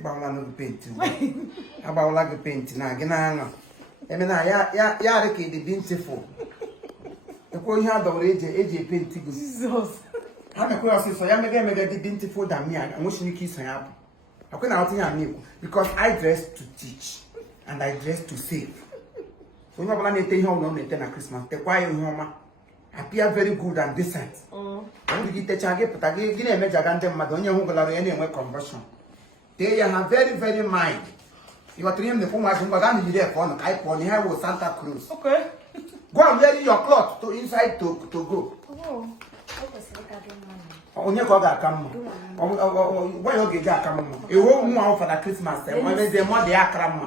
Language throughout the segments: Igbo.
Ibawala no paint. Abawala go paint na gina. Emena ya reke the beautiful. Eko ihe adọrọ eji paint go. Jesus. Ha me ko so ya mega the beautiful than me. I want you to kiss ya. Akwe na otin ya me because I dress to teach and I dress to save. So you abala na ete ihe ono na ete na Christmas. Te kwa ihe ọma. Appear very good and decent. When you teach again, put again, you never jagante mad on your home anyway conversion. They have very, very mind. You are telling the phone was going there for I pony hair with Santa Cruz. Okay. Go and wear your cloth to inside to go. On your God come. Why you get come? You won't move for the Christmas. When they more the akram.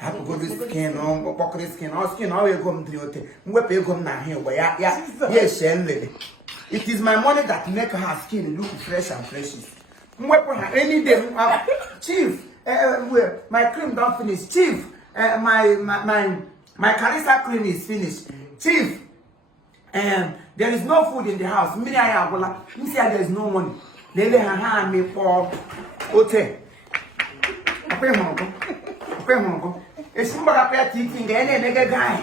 I go to skin on pocket skin or skin all you come to your wepe you come now here. Yes, it is my money that make her skin look fresh and precious. Any day, Chief, my cream don't finish. Chief, my Carissa cream is finished. Chief, there is no food in the house. Me say there is no money. Lele hand me for hotel. It's somebody teaching the any guy.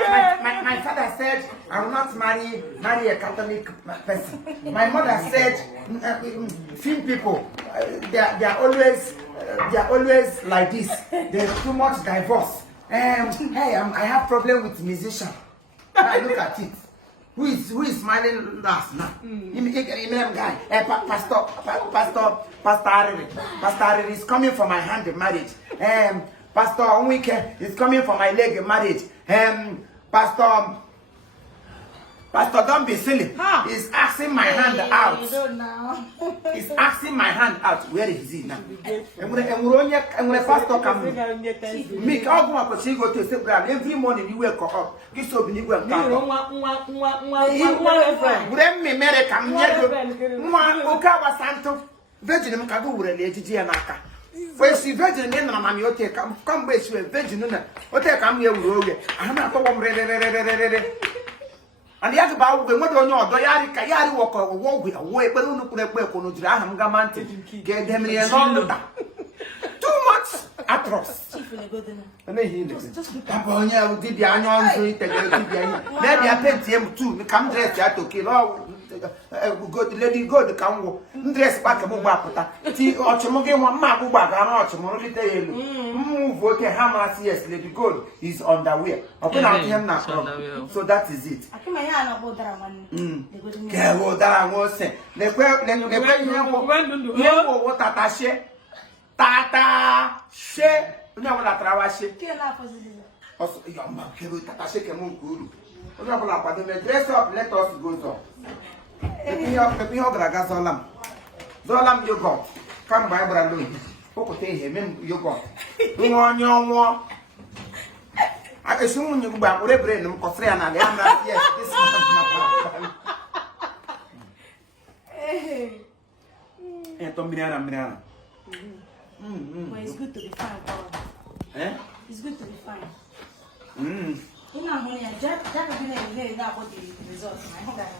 My father said I will not marry a Catholic person. My mother said film people they are always like this. There's too much divorce. Hey, I have problem with musician. Look at it. Who is smiling last now? Guy, Pastor Ari is coming for my hand in marriage. Pastor Onwike is coming for my leg in marriage. Pastor, don't be silly. He's asking my hand out. He's asking my hand out. Where is he now? And Pastor come. Make all go to go to sleep every morning. You wake up. This will be well. Bring me America. Okawa Santo. Virgin Kagu will let when she virgin in Mammy, okay, come with you, virgin. Okay, come here, I'm not going and the other about the mother on your diary, Kayari walk away, but don't put a quick on Draham Gamanti, get them in a too much atroce. And then he just Caponia did the annual maybe I paid him too, come dress that to kill all good lady good come dress back a mobapota. Tea or Chamogan one mabu back, I'm not tomorrow. Move okay, Hamas, yes, lady good is on the way. Open out him now. So that is it. Tata she no la trabaje que la posibilidad also your man que tata she que mon guru o no la pa de dress up let us go so me ogra zolam you go come by brando poko te he mem you go nwo ake sumu nyu gba ore brain m ko free na le am yes this is my to mirana But it's good to be fine, God. Eh? It's good to be fine. You know, when I just got to be there, you got what the results. I hope that.